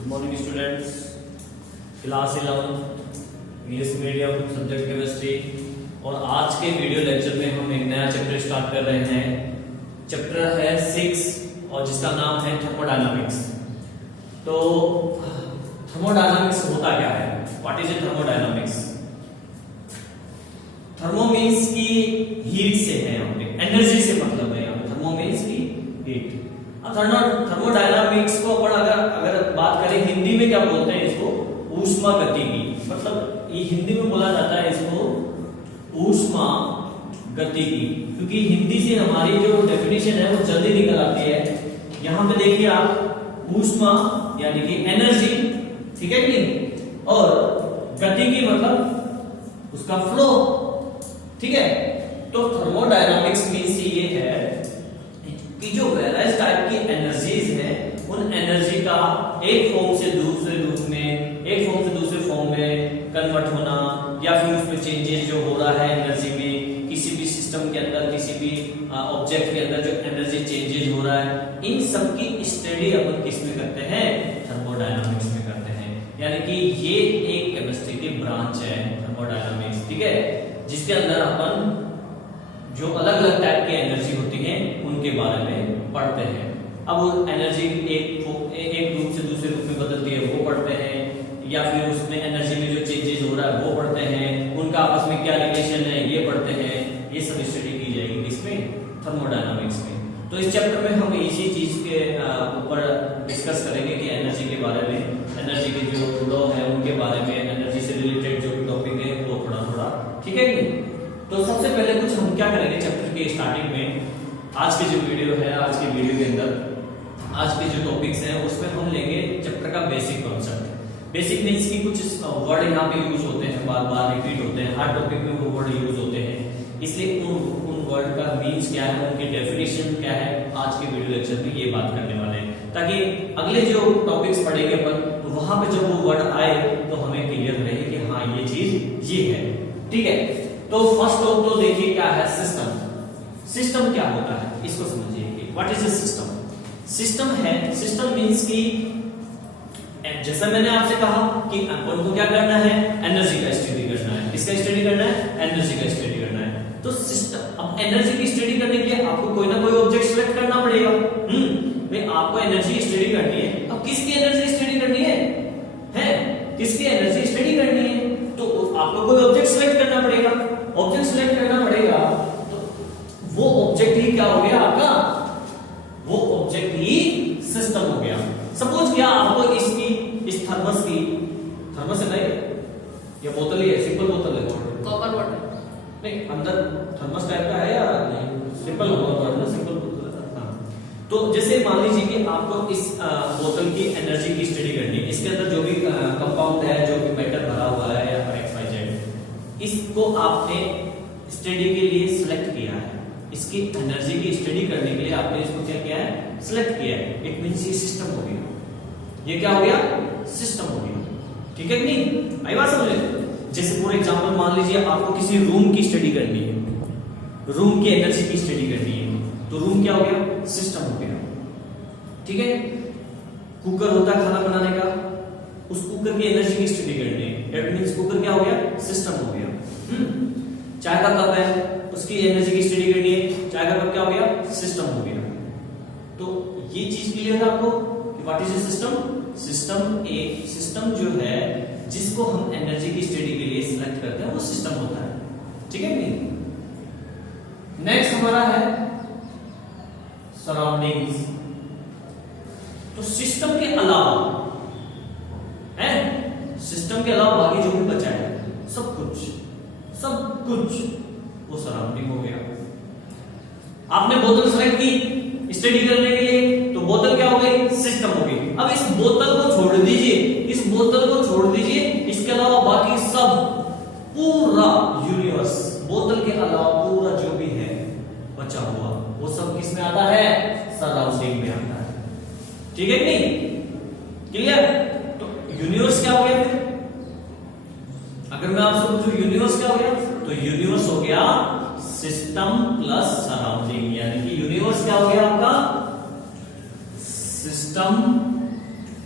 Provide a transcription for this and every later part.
Good morning students, class 11 English medium subject chemistry. और आज के वीडियो लेक्चर में हम एक नया चैप्टर स्टार्ट कर रहे हैं। चैप्टर है 6 और जिसका नाम है थर्मोडायनामिक्स। तो थर्मोडायनामिक्स होता क्या है? What is a thermodynamics? Thermo means की हीट से है, यहाँ पे एनर्जी से मतलब है। यहाँ पे थर्मो मीन्स की हीट। थर्मोडायनामिक्स को अपन अगर बात करें हिंदी में क्या बोलते हैं इसको? ऊष्मा गतिकी। मतलब ये हिंदी में बोला जाता है इसको ऊष्मा गतिकी, क्योंकि हिंदी से हमारी जो डेफिनेशन है वो जल्दी निकल आती है। यहां पे देखिए आप, ऊष्मा यानी कि एनर्जी, ठीक है कि नहीं, और गतिकी मतलब उसका फ्लो, ठीक है। तो थर्मोडायनामिक्स मीन्स ये है कि जो वेरियस टाइप की एनर्जीज हैं उन एनर्जी का एक फॉर्म से दूसरे रूप में, एक फॉर्म से दूसरे फॉर्म में कन्वर्ट होना, या फिर उसमें चेंजेस जो हो रहा है एनर्जी में, किसी भी सिस्टम के अंदर, किसी भी ऑब्जेक्ट के अंदर जो एनर्जी चेंजेस हो रहा है, इन सब की स्टडी अपन किस में करते हैं? थर्मोडायनामिक्स में करते हैं। यानी कि ये एक केमिस्ट्री की ब्रांच है थर्मोडायनामिक्स, ठीक है, जिसके अंदर अपन जो अलग अलग टाइप की एनर्जी होती है उनके बारे में पढ़ते हैं। अब वो एनर्जी एक रूप से दूसरे रूप में बदलती है वो पढ़ते हैं, या फिर उसमें एनर्जी में जो चेंजेस हो रहा है वो पढ़ते हैं, उनका आपस में क्या रिलेशन है ये पढ़ते हैं। ये सब स्टडी की जाएगी इसमें, थर्मोडायनामिक्स में। तो इस चैप्टर में हम इसी चीज के ऊपर डिस्कस करेंगे कि एनर्जी के बारे में, एनर्जी के जो लॉ है उनके बारे में, एनर्जी से रिलेटेड जो टॉपिक है वो थोड़ा ठीक है कि। तो सबसे पहले कुछ हम क्या करेंगे चैप्टर के स्टार्टिंग में, आज की जो वीडियो है, आज के वीडियो के अंदर आज के जो टॉपिक्स हैं उसमें हम लेंगे चैप्टर का बेसिक कॉन्सेप्ट। बेसिक मीन्स की कुछ वर्ड यहाँ पे यूज होते हैं, बार बार रिपीट होते हैं, हर टॉपिक में वो वर्ड यूज होते हैं, इसलिए उन वर्ड का मीन्स क्या है, उनकी डेफिनेशन क्या है, आज के वीडियो लेक्चर में ये बात करने वाले हैं, ताकि अगले जो टॉपिक्स पढ़ेंगे अपन तो वहां पे जब वो वर्ड आए तो हमें क्लियर रहे कि हाँ ये चीज ये है, ठीक है। तो फर्स्ट ऑफ तो देखिए क्या है सिस्टम। सिस्टम क्या होता है इसको समझिए। What is a system? System है, सिस्टम मींस की, जैसा मैंने आपसे कहा कि अपन को क्या करना है, एनर्जी का स्टडी करना है। किसका स्टडी करना है? एनर्जी का स्टडी करना है। तो सिस्टम, अब एनर्जी की स्टडी करने के लिए आपको कोई ना कोई ऑब्जेक्ट सिलेक्ट करना पड़ेगा। भाई आपको एनर्जी स्टडी करनी है, अब किसकी एनर्जी स्टडी करनी है? किसकी एनर्जी स्टडी करनी है? तो आपको कोई ऑब्जेक्ट सिलेक्ट करना पड़ेगा। ऑब्जेक्ट सिलेक्ट करना पड़ेगा तो वो ऑब्जेक्ट ही क्या हो गया आपका? वो ऑब्जेक्ट ही सिस्टम हो गया। सपोज क्या आपको इस थर्मस की, थर्मस है ना ये बोतल ही है, सिंपल बोतल है, कॉपर वाटर नहीं, अंदर थर्मस टाइप का है या नहीं? सिंपल बोतल है, सिंपल बोतल है। हाँ, तो जैसे मान लीजिए कि आपको इस बोतल की एनर्जी की स्टडी करनी है, इसके अंदर जो भी कंपाउंड है, जो भी मैटर भरा हुआ है या XYZ, इसको आपने स्टडी के लिए सिलेक्ट किया है। इसकी एनर्जी की स्टडी करने के लिए आपने इसको क्या किया है? सिलेक्ट किया है। इट मींस ये सिस्टम हो गया। ये क्या हो गया? सिस्टम हो गया, ठीक है कि नहीं? आई बात समझ लो। जैसे फॉर एग्जांपल मान लीजिए आपको किसी रूम की स्टडी करनी है, रूम की एनर्जी की स्टडी करनी है, तो रूम क्या हो गया? सिस्टम हो गया, ठीक है। कुकर होता है खाना बनाने का, उस कुकर की एनर्जी की स्टडी करनी है, इट मींस कुकर क्या हो गया? सिस्टम हो गया। चाय का कप है, उसकी एनर्जी की स्टडी करनी है, चाय का कप क्या हो गया? सिस्टम हो गया। तो ये चीज क्लियर है आपको कि what is a system? System एक सिस्टम जो है जिसको हम एनर्जी की स्टडी के लिए सिलेक्ट करते हैं वो सिस्टम होता है, ठीक है नहीं? नेक्स्ट हमारा है सराउंडिंग्स। तो सिस्टम के अलावा है, सिस्टम के अलावा बाकी जो भी बचा है सब कुछ वो सराउंडिंग हो गया। आपने बोतल सेलेक्ट की स्टडी करने के लिए, तो बोतल क्या हो गई? सिस्टम हो गई। अब इस बोतल को छोड़ दीजिए, इस बोतल को छोड़ दीजिए, इसके अलावा बाकी सब, पूरा यूनिवर्स, बोतल के अलावा पूरा जो भी है बचा हुआ, वो सब किस में आता है? सराउंडिंग में आता है, ठीक है कि नहीं? क्लियर? तो यूनिवर्स क्या हो गया फिर? अगर मैं आपसे पूछूं यूनिवर्स क्या हो गया, तो यूनिवर्स हो गया सिस्टम प्लस सराउंडिंग। यानी कि यूनिवर्स क्या हो गया आपका? System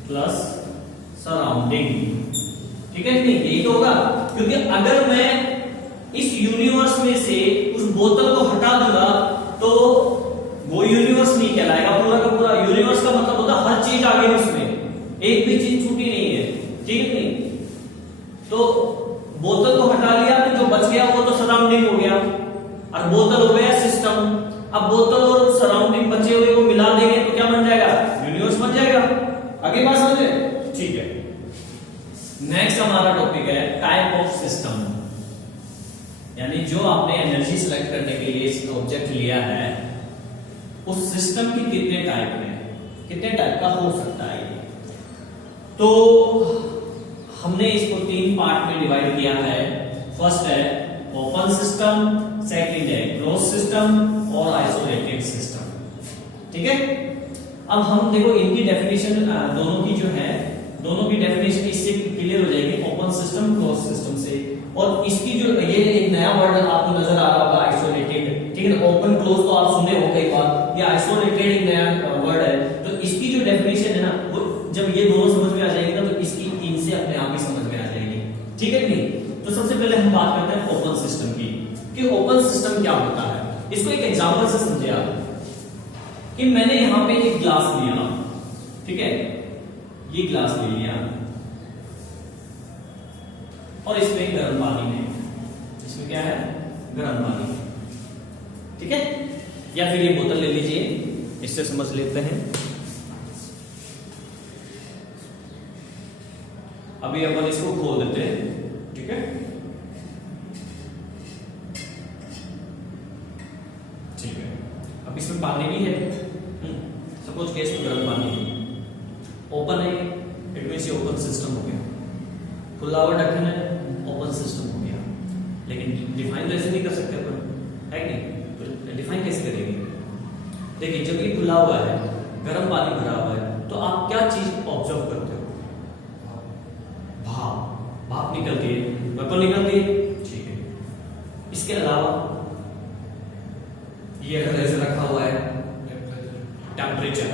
plus surrounding. ठीक है नहीं, यही तो होगा, क्योंकि अगर मैं इस यूनिवर्स में से उस बोतल को हटा दूंगा तो वो यूनिवर्स नहीं कहलाएगा। पूरा का पूरा यूनिवर्स का मतलब होता है हर चीज आ गई उसमें, एक भी चीज छूटी नहीं है। ठीक है नहीं, तो बोतल को हटा लिया तो जो बच गया वो तो सराउंडिंग हो गया, और बोतल हो गया सिस्टम। अब बोतल और सराउंडिंग बचे हुए को मिला देंगे तो क्या बन जाएगा, यूनिवर्स बन जाएगा। आगे बात समझे? ठीक है। नेक्स्ट हमारा टॉपिक है टाइप ऑफ सिस्टम, यानी जो आपने एनर्जी सिलेक्ट करने के लिए इस ऑब्जेक्ट लिया है उस सिस्टम की कितने टाइप है, कितने टाइप का हो सकता है। तो हमने इसको 3 पार्ट में डिवाइड किया है। फर्स्ट है ओपन सिस्टम, सेकंड है क्लोज सिस्टम और आइसोलेटेड सिस्टम। ठीक है, अब हम देखो इनकी डेफिनेशन दोनों की जो है, दोनों की डेफिनेशन इससे क्लियर हो जाएगी, ओपन सिस्टम क्लोज सिस्टम से। और इसकी जो ये एक नया वर्ड आपको नजर आ रहा होगा आइसोलेटेड। ठीक है, ओपन क्लोज तो आप सुने हो कई बार, ये आइसोलेटेड एक नया वर्ड है। तो इसकी जो डेफिनेशन है ना, वो जब ये दोनों समझ में आ जाएगी ना तो इसकी इनसे अपने आप ही समझ में आ जाएगी। ठीक है नहीं, तो सबसे पहले हम बात करते हैं ओपन सिस्टम की, कि ओपन सिस्टम क्या होता है। इसको एक एग्जांपल से समझे आप, कि मैंने यहां पे एक ग्लास लिया, ठीक है, ये ग्लास ले लिया और इसमें गर्म पानी है, इसमें क्या है, गर्म पानी। ठीक है, या फिर ये बोतल ले लीजिए, इससे समझ लेते हैं। अभी अपन इसको खोल देते हैं। ठीक है, ठीक है, अब इसमें पानी भी है, सपोज केस में गर्म पानी है, ओपन है, इट मींस ये ओपन सिस्टम हो गया। खुला हुआ ढक्कन है, ओपन सिस्टम हो गया। लेकिन डिफाइन तो ऐसे नहीं कर सकते अपन, है कि नहीं? तो डिफाइन कैसे करेंगे? देखिए, जब ये खुला हुआ है, गर्म पानी भरा हुआ है, तो आप क्या चीज ऑब्जर्व करते हो? भाप, भाप निकलती है, वेपर निकलती है। ठीक है, इसके अलावा ये अगर ऐसे रखा हुआ है, टेम्परेचर,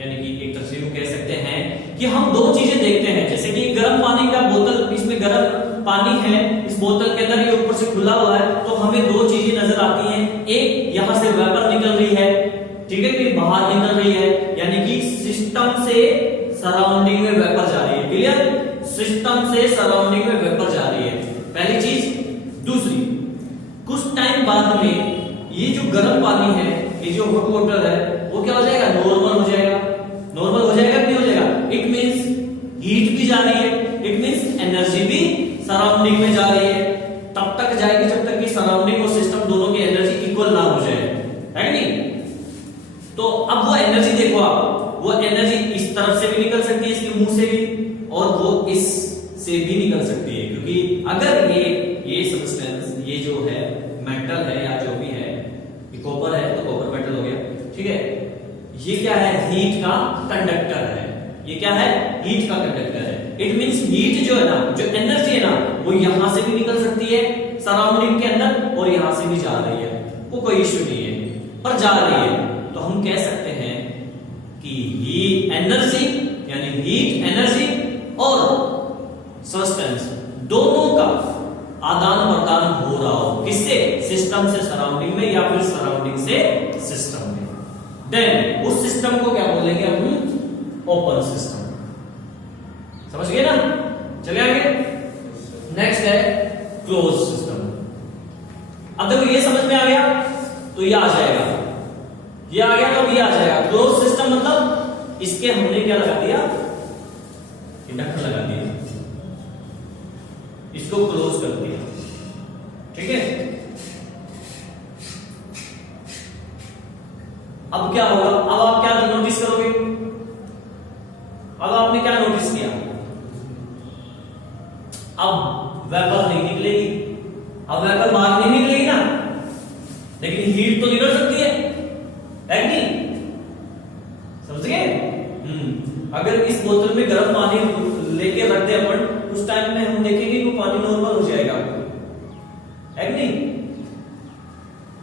यानी कि एक तरह से यूं कह सकते हैं कि हम दो चीजें देखते हैं। जैसे कि गर्म पानी का बोतल, इसमें गर्म पानी है, इस बोतल के अंदर, ये ऊपर से खुला हुआ है, तो हमें दो चीजें नजर आती हैं। एक, यहां से वेपर निकल रही है, ठीक है, कि बाहर निकल रही है, यानी कि सिस्टम से सराउंडिंग में वेपर जा रही है। क्लियर? सिस्टम से सराउंडिंग में वेपर जा रही है, पहली चीज। दूसरी, कुछ टाइम बाद में ये जो गर्म पानी है, ये जो हॉट वाटर है, वो क्या हो जाएगा, नॉर्मल हो जाएगा। नॉर्मल हो जाएगा, नहीं हो जाएगा? इट मींस हीट भी जा रही है, इट मींस एनर्जी भी सराउंडिंग में जा रही है। तब तक जाएगी जब तक कि सराउंडिंग और सिस्टम दोनों की एनर्जी इक्वल ना हो जाए, है नहीं? तो अब वो एनर्जी देखो आप, वो एनर्जी इस तरफ से भी निकल सकती है, इसके मुंह से भी, और वो इस से भी निकल सकती है। क्योंकि अगर ये सब्सटेंस, ये जो है मेटल है या जो भी है, कॉपर है तो कॉपर मेटल हो गया, ठीक है, ये क्या है, हीट का कंडक्टर है। ये क्या है, हीट का कंडक्टर है। इट मींस हीट जो है ना, जो एनर्जी है ना, वो यहां से भी निकल सकती है सराउंडिंग के अंदर, और यहां से भी जा रही है, वो कोई इश्यू नहीं है, पर जा रही है। तो हम कह सकते हैं कि ये एनर्जी, यानी हीट एनर्जी और सब्सटेंस दोनों का आदान प्रदान हो रहा हो, किससे, सिस्टम से सराउंडिंग में या फिर सराउंडिंग से सिस्टम में, देन उस सिस्टम को क्या बोलेंगे हम, ओपन सिस्टम। समझ गए ना? चलिए आगे। नेक्स्ट है क्लोज सिस्टम। अब देखो, ये समझ में आ गया तो ये आ जाएगा, ये आ गया तो ये आ जाएगा। क्लोज सिस्टम मतलब इसके हमने क्या लगा दिया, ढक्कन लगा दिया, इसको क्लोज कर दिया, ठीक है। अब क्या होगा, अब आप क्या नोटिस करोगे, अब आपने क्या नोटिस किया, अब वेपर नहीं निकलेगी, अब वेपर बाहर नहीं निकलेगी ना, लेकिन हीट तो निकल सकती है कि नहीं? समझ गए? अगर इस बोतल में गर्म पानी लेके रख दे अपन, उस टाइम में हम देखेंगे कि पानी नॉर्मल हो जाएगा, है कि नहीं?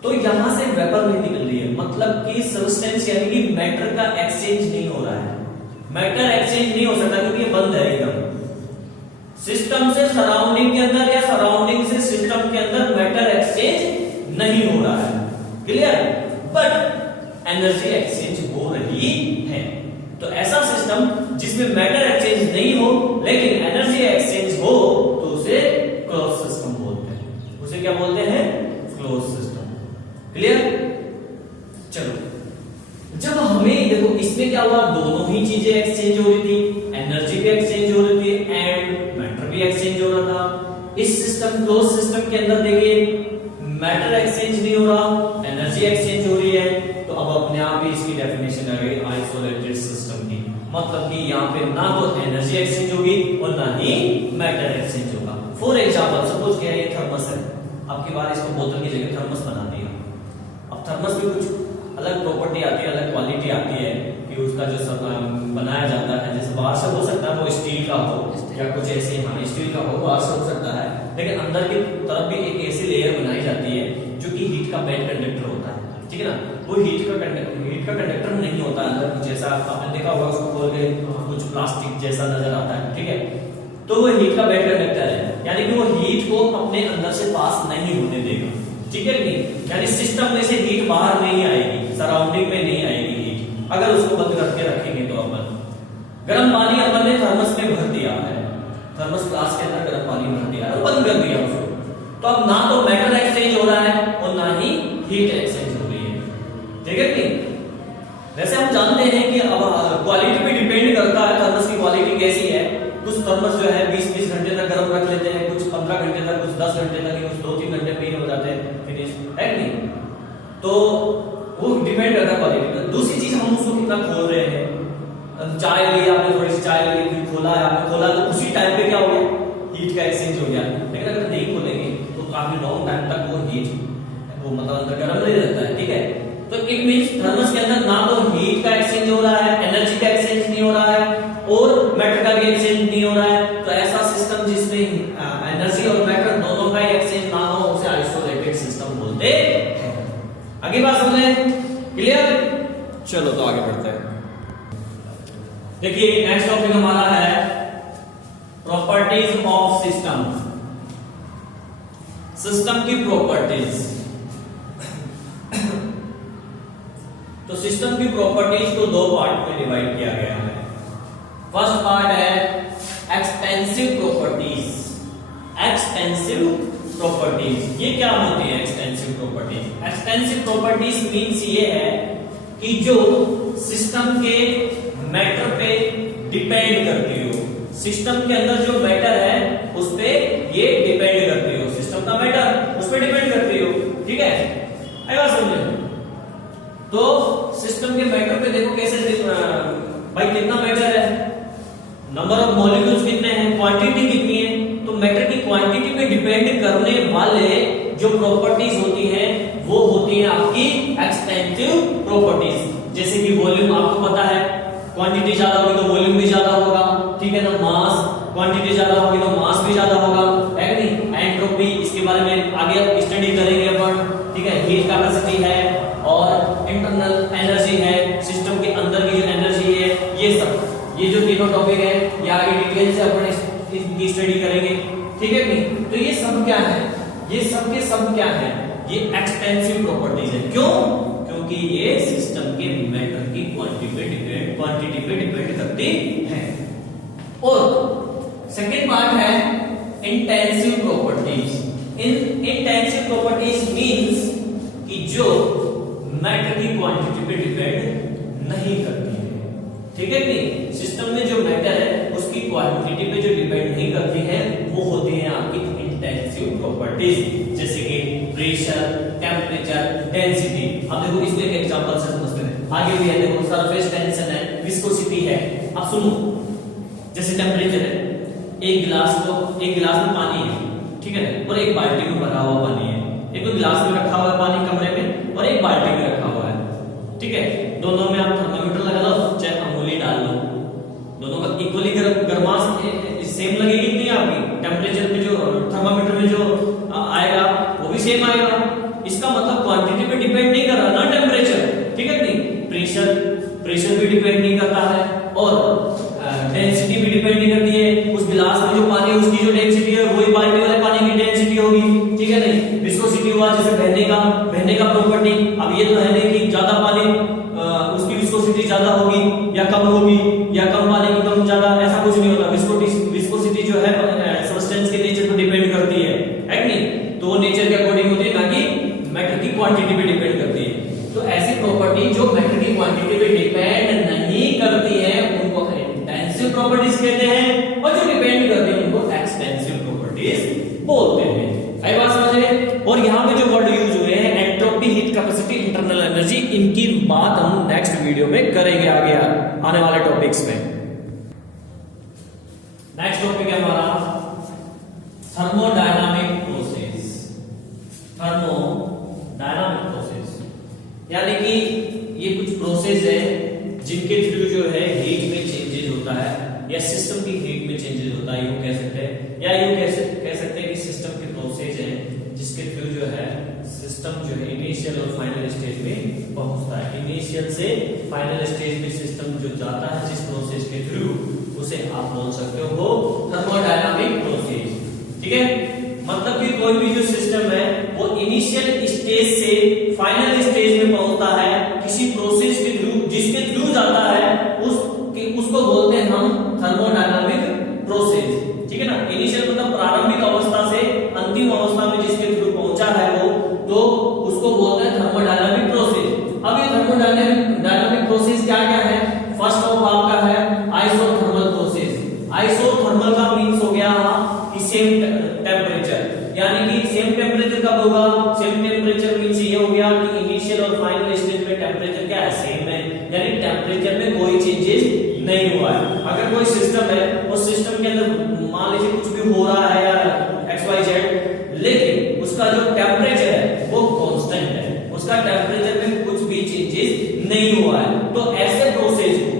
तो यहां से वेपर नहीं निकल रही है, मतलब कि सब्सटेंस यानी कि मैटर का एक्सचेंज नहीं हो रहा है। मैटर एक्सचेंज नहीं हो सकता क्योंकि ये बंद है एकदम। सिस्टम से सराउंडिंग के अंदर या सराउंडिंग से सिस्टम के अंदर मैटर एक्सचेंज नहीं हो रहा है, क्लियर। बट एनर्जी एक्सचेंज हो रही है। तो ऐसा सिस्टम जिसमें मैटर एक्सचेंज नहीं हो लेकिन एनर्जी एक्सचेंज हो तो उसे क्लोज सिस्टम बोलते हैं। उसे क्या बोलते हैं? Close system, clear. चलो, जब हमें देखो इसमें क्या हुआ, दोनों ही चीजें एक्सचेंज हो रही थी, एनर्जी भी एक्सचेंज हो रही थी एंड मैटर भी एक्सचेंज हो रहा था। इस सिस्टम क्लोज सिस्टम के अंदर देखिए मैटर एक्सचेंज नहीं हो रहा, एनर्जी एक्सचेंज हो रही है। तो अब अपने आप ही इसकी डेफिनेशन आ गई आइसोलेटेड सिस्टम की, मतलब कि यहाँ पे ना तो एनर्जी एक्सचेंज होगी और ना ही मैटर एक्सचेंज होगा। फॉर एग्जाम्पल सपोज क्या ये थर्मस है, आपकी बार इसको बोतल की जगह थर्मस बना दिया। अब थर्मस में कुछ अलग प्रॉपर्टी आती है, अलग क्वालिटी आती है कि उसका जो बनाया जाता है, जैसे बाहर से हो सकता है वो स्टील का हो या कुछ ऐसे, हाँ स्टील का हो, बाहर से हो सकता है, लेकिन अंदर की तरफ भी एक ऐसी लेयर बनाई जाती है जो कि हीट का बेड कंडक्टर होता है, ठीक है ना। वो हीट का कंडक्टर नहीं होता अंदर कुछ ऐसा, आपने देखा होगा उसको खोल के कुछ प्लास्टिक जैसा नजर आता है, ठीक है। तो वो हीट का बेड कंडक्टर है, यानी कि वो हीट को अपने अंदर से पास नहीं होने देगा, ठीक है नहीं। यानी सिस्टम में से हीट बाहर नहीं आएगी, सराउंडिंग में नहीं आएगी हीट, अगर उसको बंद करके रखेंगे तो। अपन गर्म पानी अपन ने थर्मस में भर दिया है, थर्मस ग्लास के अंदर गर्म पानी भर दिया है और बंद कर दिया उसको, तो अब ना तो मैटर एक्सचेंज हो रहा है और ना ही हीट एक्सचेंज हो रही है, ठीक है नहीं। वैसे हम जानते हैं कि अब क्वालिटी पे डिपेंड करता है थर्मस की क्वालिटी कैसी है। कुछ थर्मस जो है 20-20 घंटे तक गर्म रख लेते हैं, कुछ 15 घंटे तक, कुछ 10 घंटे तक, कुछ 2-3 घंटे में ही हो जाते हैं फिनिश, है नहीं। तो वो डिपेंड करता है क्वालिटी पे। दूसरी चीज हम उसको कितना खोल रहे हैं, चाय ली आपने, थोड़ी सी चाय ली, फिर खोला है आपने, खोला तो उसी टाइम पे क्या हो गया, हीट का एक्सचेंज हो गया। लेकिन अगर नहीं खोलेंगे तो काफी लॉन्ग टाइम तक वो हीट वो मतलब अंदर गर्म नहीं रहता है, ठीक है। तो इट मींस थर्मस के अंदर ना तो हीट का एक्सचेंज हो रहा है, एनर्जी का एक्सचेंज नहीं हो रहा है और मैटर का भी एक्सचेंज नहीं हो रहा है। तो ऐसा सिस्टम जिसमें एनर्जी और मैटर दोनों का एक्सचेंज ना हो उसे आइसोलेटेड सिस्टम बोलते हैं। आगे बात समझे, क्लियर। चलो तो आगे बढ़ते हैं। देखिए नेक्स्ट टॉपिक हमारा है प्रॉपर्टीज ऑफ सिस्टम, सिस्टम की प्रॉपर्टीज। तो सिस्टम की प्रॉपर्टीज को दो पार्ट में डिवाइड किया गया है। फर्स्ट पार्ट है एक्सटेंसिव प्रॉपर्टीज। एक्सटेंसिव प्रॉपर्टीज ये क्या होती है? Extensive properties, extensive properties means ये है कि जो सिस्टम के मैटर पे डिपेंड करती हो, सिस्टम के अंदर जो मैटर है उस पे ये डिपेंड करती हो, सिस्टम का मैटर उस पे डिपेंड करती हो, ठीक है। आएगा समझे। तो सिस्टम के मैटर पे देखो कैसे भाई कितना मैटर है, नंबर ऑफ मॉलिक्यूल्स कितने हैं, क्वांटिटी कितनी है। तो मैटर की क्वांटिटी पे डिपेंड करने वाले जो प्रॉपर्टीज होती हैं वो होती है आपकी एक्सटेंसिव प्रॉपर्टीज। जैसे कि वॉल्यूम, आपको पता है क्वांटिटी ज्यादा होगी तो वॉल्यूम भी ज्यादा होगा, ठीक है ना। मास, क्वांटिटी ज्यादा होगी तो मास भी ज्यादा होगा, है कि नहीं। एंट्रोपी, इसके बारे में आगे स्टडी करेंगे अपन, ठीक है। हीट कैपेसिटी है और इंटरनल एनर्जी है, सिस्टम के अंदर की जो एनर्जी है, ये सब, ये जो तीनों टॉपिक है ये आगे डिटेल से अपन इनकी स्टडी करेंगे, ठीक है नहीं। तो ये सब क्या है, ये सब के सब क्या है, ये एक्सटेंसिव प्रॉपर्टीज है। क्यों? क्योंकि ये सिस्टम के मैटर की क्वांटिटी पे डिपेंड करती है। और सेकेंड पार्ट है intensive properties. Intensive properties means कि जो मैटर की क्वांटिटी पे डिपेंड नहीं करती है, ठीक है कि सिस्टम में जो मैटर है उसकी क्वांटिटी पे जो डिपेंड नहीं करती है वो होती है आपकी इंटेंसिव प्रॉपर्टीज। जैसे कि प्रेशर, टेम्परेचर, डेंसिटी। अब देखो इसमें एक एग्जांपल से समझते हैं, आगे भी है देखो, सरफेस टेंशन है, विस्कोसिटी है। अब सुनो, जैसे टेम्परेचर है, एक गिलास में पानी है, ठीक है ना, और एक बाल्टी में भरा हुआ पानी है। एक गिलास में रखा हुआ है पानी कमरे में और एक बाल्टी में रखा हुआ है, ठीक है। दोनों में आप थर्मामीटर लगा लो, चाहे अंगुली डाल लो, दोनों का इक्वली गर्माश सेम लगेगी नहीं आपकी। टेम्परेचर पे जो थर्मामीटर में जो आएगा वो भी सेम आएगा। इसका मतलब क्वांटिटी पे डिपेंड नहीं कर रहा ना टेम्परेचर, ठीक है नहीं। प्रेशर भी डिपेंड नहीं करता है और डिपेंड नहीं करती है। उस गिलास में जो पानी है उसकी जो डेंसिटी है वही बाल्टी वाले पानी की डेंसिटी होगी, ठीक है नहीं। विस्कोसिटी हुआ जैसे बहने का प्रॉपर्टी। अब ये तो है नहीं कि ज्यादा पानी उसकी विस्कोसिटी ज्यादा होगी या कम होगी, या कम पानी की कम ज्यादा, ऐसा कुछ नहीं होता। विस्कोसिटी जो है सब्सटेंस के नेचर पर डिपेंड करती है कि नहीं, तो वो नेचर के अकॉर्डिंग होती है, ना कि मैटर की क्वांटिटी पे डिपेंड करती है। तो ऐसी प्रॉपर्टी जो मैटर की क्वांटिटी पे डिपेंड नहीं करती है उनको इंटेंसिव प्रॉपर्टीज कहते हैं, और जो डिपेंड करती है उनको एक्सटेंसिव प्रॉपर्टीज बोलते हैं। आई बात समझ रहे? और यहाँ पे जो वर्ड यूज हुए हैं entropy, heat capacity, internal energy, इनकी बात हम नेक्स्ट वीडियो में करेंगे आगे आने वाले टॉपिक्स में। नेक्स्ट टॉपिक है हमारा थर्मोडायनामिक प्रोसेस। थर्मोडायनामिक प्रोसेस यानी कि ये कुछ प्रोसेस है जिनके थ्रू जो है हीट में चेंजेस होता है, या सिस्टम की हीट में चेंजेस होता है, यूं कह सकते हैं, या यूं कह सकते हैं कि सिस्टम के प्रोसेस है जिसके थ्रू जो है सिस्टम जो है इनिशियल और फाइनल स्टेज में पहुंचता है। इनिशियल से फाइनल स्टेज में सिस्टम जो जाता है जिस प्रोसेस के थ्रू, उसे आप बोल सकते हो थर्मोडायनामिक प्रोसेस, ठीक है। मतलब कि कोई भी जो सिस्टम है वो इनिशियल स्टेज से फाइनल स्टेज में पहुंचता है किसी प्रोसेस के थ्रू, जिसके थ्रू जाता है उसको बोलते हैं हम थर्मोडायनामिक प्रोसेस, ठीक है ना। इनिशियल मतलब प्रारंभिक अवस्था से अंतिम अवस्था में जिसके थ्रू पहुंचा है वो, तो उसको बोलते हैं थर्मोडायनामिक प्रोसेस। अब ये थर्मोडायनामिक प्रोसेस क्या क्या है? फर्स्ट ऑफ आपका है आइसोथर्मल प्रोसेस। आइसोथर्मल का मीन्स हो गया कि सेम टेम्परेचर, यानी कि सेम टेम्परेचर कब होगा? सेम टेम्परेचर मीन्स ये हो गया कि इनिशियल और फाइनल स्टेज में टेम्परेचर क्या है? सेम है, यानी टेम्परेचर में कोई चेंजेस नहीं हुआ है। अगर कोई सिस्टम है, उस सिस्टम के अंदर मान लीजिए कुछ भी हो रहा है या XYZ, लेकिन उसका जो टेम्परेचर है वो कांस्टेंट है, उसका टेम्परेचर में कुछ भी चेंजेस नहीं हुआ है। तो ऐसे प्रोसेस को,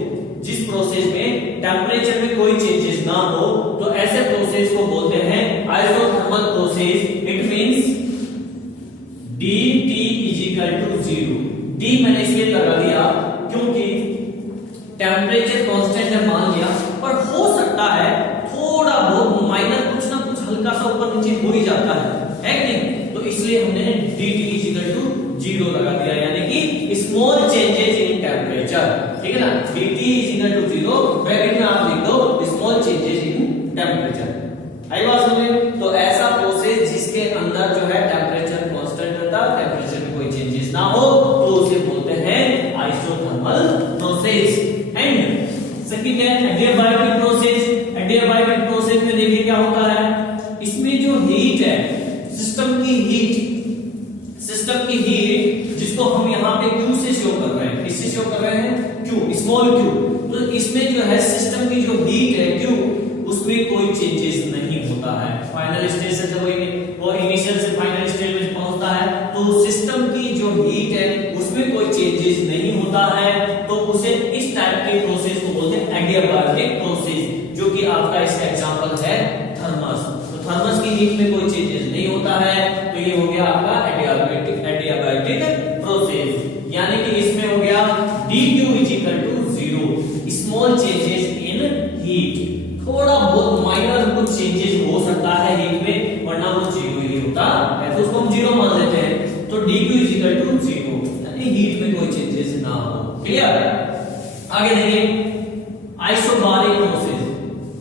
जिस प्रोसेस में टेम्परेचर में कोई चेंजेस ना हो, तो ऐसे प्रोसेस को बोलते हैं isothermal process. It means dt = 0। d मैंने इसलिए लगा दिया क्योंकि टेम्परेचर कांस्टेंट है मान लिया, पर हो सकता है थोड़ा बहुत माइनर कुछ ना कुछ हल्का सा ऊपर नीचे हो ही जाता है कि नहीं, तो इसलिए हमने dt = 0 लगा दिया, यानी कि स्मॉल चेंजेस इन टेम्परेचर, ठीक है ना। dt = 0, ब्रैकेट में आप लिख दो स्मॉल चेंजेस इन टेम्परेचर। आई बात समझे? तो ऐसा प्रोसेस जिसके अंदर जो है टेम्परेचर कांस्टेंट रहता है, टेम्परेचर में कोई चेंजेस ना हो, तो उसे बोलते हैं आइसोथर्मल प्रोसेस। एंड सेकंड है एडियाबैटिक प्रोसेस। एडियाबैटिक प्रोसेस में देखिए क्या होता है, इसमें जो हीट है, सिस्टम की हीट जिसको हम यहाँ पे Q से शो कर रहे हैं, किससे शो कर रहे हैं? Q, small q। तो इसमें जो है सिस्टम की जो हीट है Q, उसमें कोई चेंजेस नहीं होता है। फाइनल स्टेज से जब वो इनिशियल से फाइनल स्टेज में पहुंचता है, तो सिस्टम की जो हीट है उसमें कोई चेंजेस नहीं होता है, तो उसे इस टाइप के प्रोसेस को बोलते हैं एडियाबैटिक प्रोसेस, जो कि आपका इसका एग्जांपल है थर्मस। तो थर्मस की हीट में कोई चेंजेस नहीं होता है, तो ये हो गया आपका एडियाबैटिक प्रोसेस, यानी कि इसमें हो गया dq = 0, स्मॉल चेंजेस इन हीट। थोड़ा बहुत माइनर कुछ चेंजेस हो सकता है हीट में, वरना वो 0 ही होता है, तो उसको हम 0 मान लेते हैं। तो dq = 0, यानी हीट में कोई चेंजेस ना हो। क्लियर? आगे देखिए isobaric process.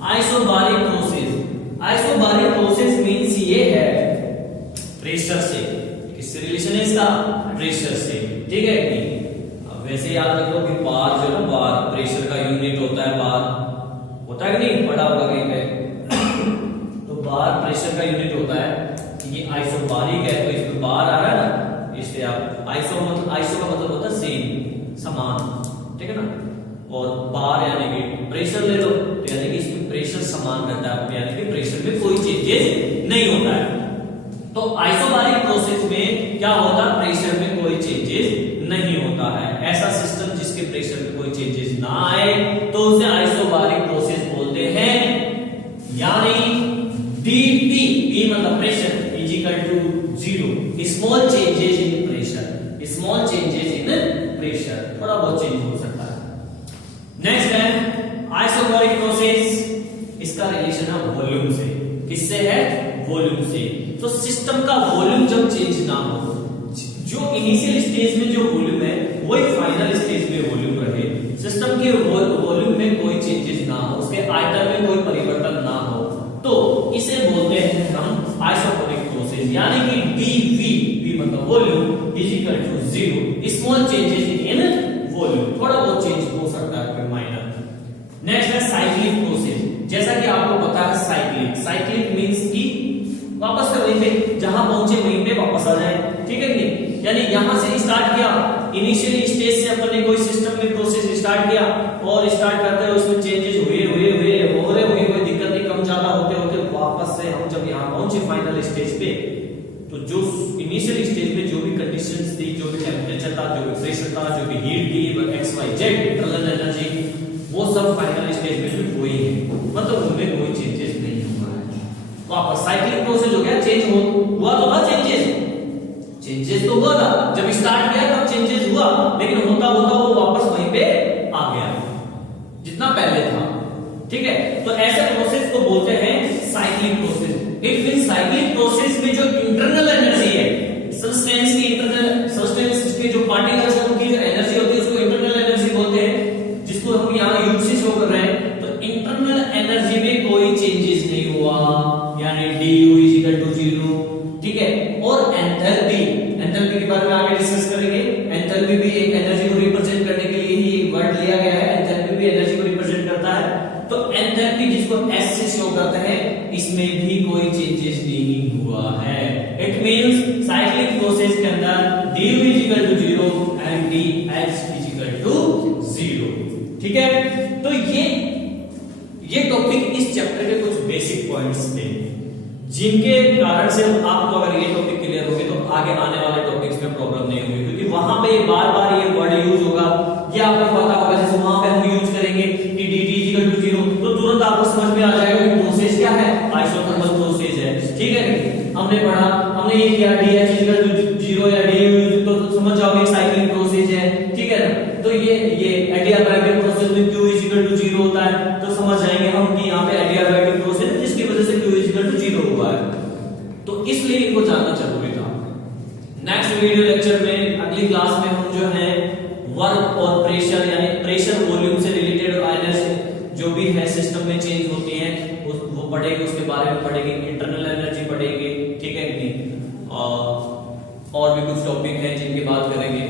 Isobaric process means ये है प्रेशर से, किससे रिलेशन है इसका? प्रेशर से, ठीक है कि अब वैसे याद रखो कि बार जो है बार प्रेशर का यूनिट होता है, बार होता है कि नहीं, पढ़ा होगा कहीं पे। तो बार प्रेशर का यूनिट होता है, ये आइसोबारिक है, तो इसमें बार आ रहा है ना, इससे आप आइसो का मतलब होता है सेम, समान, ठीक है ना। और बार यानी कि प्रेशर ले लो, तो यानी कि इसमें प्रेशर समान रहता है, यानी कि प्रेशर में कोई चेंजेस नहीं होता है। तो आइसोबारिक प्रोसेस में क्या होता है? प्रेशर में कोई चेंजेस नहीं होता है। ऐसा सिस्टम जिसके प्रेशर में कोई चेंजेस ना आए, तो उसे आइसोबारिक प्रोसेस बोलते हैं, यानी dP, P मतलब प्रेशर, = 0, स्मॉल चेंजेस इन प्रेशर, स्मॉल चेंजेस इन प्रेशर, थोड़ा बहुत चेंज हो सकता है। नेक्स्ट है आइसोबारिक प्रोसेस। इसका रिलेशन है वॉल्यूम से। किससे है? वॉल्यूम से। तो सिस्टम का वॉल्यूम जब चेंज ना हो, जो इनिशियल स्टेज में जो वॉल्यूम है वही फाइनल स्टेज में वॉल्यूम रहे, सिस्टम के वॉल्यूम में कोई चेंजेस ना हो, उसके आयतन में कोई परिवर्तन ना हो, तो इसे बोलते हैं हम आइसोटोनिक प्रोसेस। यानी कि dV, V मतलब volume, is equal to 0, small changes in volume, थोड़ा बहुत चेंज हो सकता है कोई माइनर। नेक्स्ट है साइक्लिक प्रोसेस। जैसा कि आपको पता है साइक्लिक मींस कि वापस से वहीं पे जहां पहुंचे वहीं पे वापस आ जाए, ठीक है कि यानी यहां से स्टार्ट किया, इनिशियल स्टेज से अपने कोई सिस्टम में प्रोसेस स्टार्ट किया और स्टार्ट करते हुए उसमें चेंजेस हुए कोई दिक्कत नहीं, कम ज्यादा होते होते वापस से हम जब यहां पहुंचे फाइनल स्टेज पे, तो जो इनिशियल स्टेज में जो भी कंडीशंस थी, जो भी टेंपरेचर था, जो भी प्रेशर था, जो भी हीट थी, XYZ इंटरनल एनर्जी, वो सब फाइनल स्टेज में भी वही है, मतलब उनमें कोई चेंजेस नहीं हुआ है। वापस साइक्लिक प्रोसेस हो गया, चेंज हुआ तो था, चेंजेस तो हुआ था, जब स्टार्ट किया तब चेंजेस हुआ, लेकिन होता होता वो वापस वहीं पे आ गया जितना पहले था, ठीक है। तो ऐसे प्रोसेस को बोलते हैं cyclic process. It means cyclic process में जो इंटरनल एनर्जी है, सब्सटेंस के जो पार्टिकल्स हैं उनकी जो एनर्जी होती है उसको इंटरनल एनर्जी बोलते हैं, जिसको हम यहाँ यूज से शो कर रहे हैं। तो इंटरनल एनर्जी में कोई चेंजेस नहीं हुआ, यानी du is equal to 0, ठीक है। और एंथैल्पी के बारे में आगे डिस्कस करेंगे। एंथैल्पी भी एक एनर्जी को रिप्रेजेंट करने के लिए ही वर्ड लिया गया है, एंथैल्पी भी एनर्जी को रिप्रेजेंट करता है। तो एंथैल्पी जिसको S से शो करता है, इसमें भी कोई चेंजेस नहीं हुआ है। इट मींस साइक्लिक प्रोसेस के अंदर du is equal to 0 and dH is equal to 0, ठीक है। तो ये टॉपिक इस चैप्टर के कुछ बेसिक पॉइंट्स थे, जिनके कारण से आपको अगर ये टॉपिक क्लियर हो गए तो आगे आने वाले टॉपिक्स में प्रॉब्लम नहीं होगी, क्योंकि वहां पे बार-बार ये वर्ड यूज होगा, ये आपको पता होगा। जैसे वहां पे हम यूज करेंगे कि dt is equal to 0, तो तुरंत आपको समझ में आ जाएगा कि प्रोसेस क्या है, आइसोथर्मल प्रोसेस है, ठीक है। हमने पढ़ा, हमने ये किया dH is equal to 0 या du, तो समझ जाओगे साइक्लिक प्रोसेस है, ठीक है ना। तो ये एडियाबैटिक प्रोसेस में q is equal to 0 होता है, तो समझ जाएंगे हम कि यहाँ पे एडियाबैटिक प्रोसेस है जिसकी वजह से q is equal to 0 हुआ है, तो इसलिए इनको जानना जरूरी था। नेक्स्ट वीडियो लेक्चर में, अगली क्लास में हम जो है वर्क और प्रेशर, यानी प्रेशर वॉल्यूम से रिलेटेड एनर्जी जो भी है सिस्टम में चेंज होती है वो पढ़ेंगे, उसके बारे में पढ़ेंगे, इंटरनल एनर्जी पढ़ेंगे, ठीक है कि नहीं, और भी कुछ टॉपिक है जिनकी बात करेंगे।